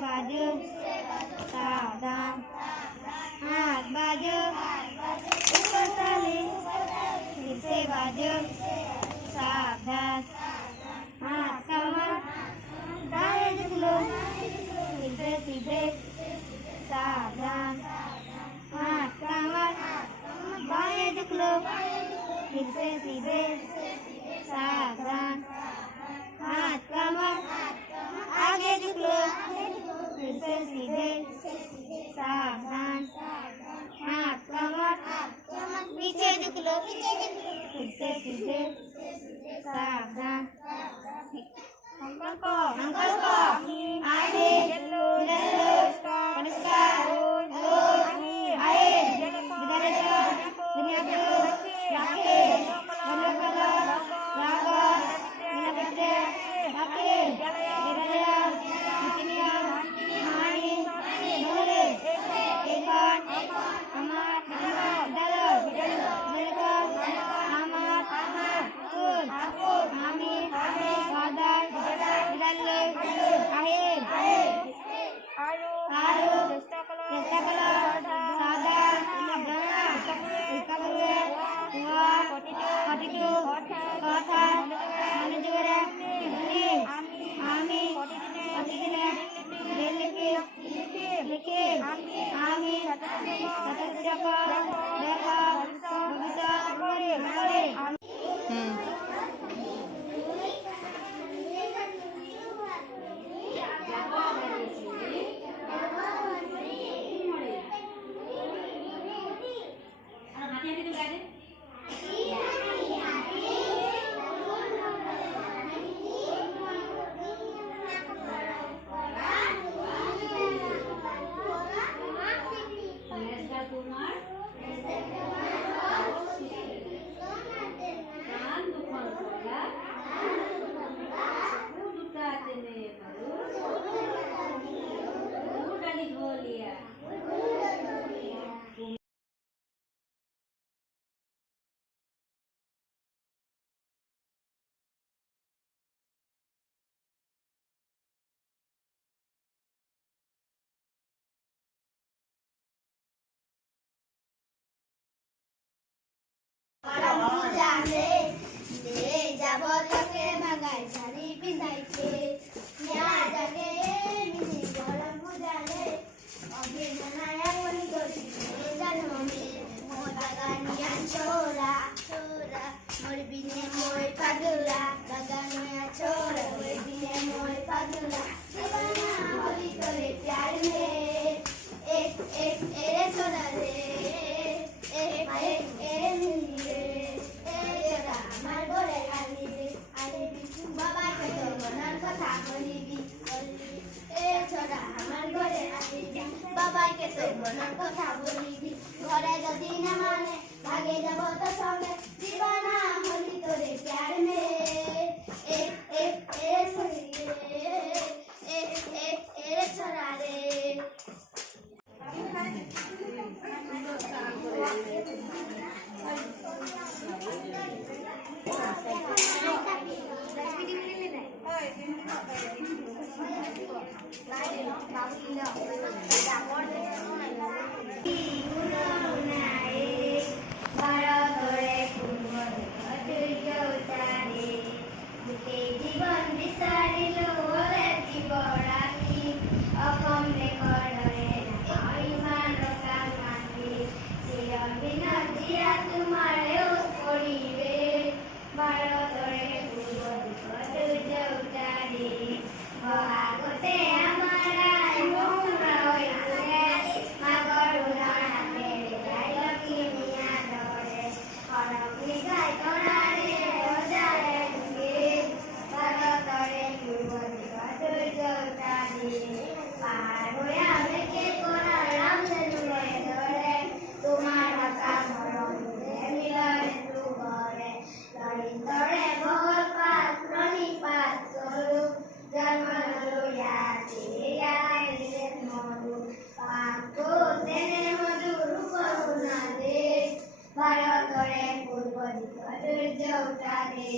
बाजू सावधान हाथ बाजू ऊपर ताली फिर से बाजू सावधान हाथ कमर दाएं झुक लो फिर से सीधे सावधान हाथ कमर बाएं झुक लो फिर से सीधे सावधान हाथ कमर आगे झुक लो फिर से सीधे सावधान हाथ कमर पीछे झुक लो फिर से सीधे सावधान संकल्प आगे नमस्कार आए विद्यालय दुनिया को रखे কথা বলিবি ঘরে যদি না মানে ভাগে যাব তো সঙ্গে জীবনা হলি তোরে প্যার মে এ এ এ সরি এ এ এ ছড়া রে ভারতরে পূর্ব দিগরে জৌটা দে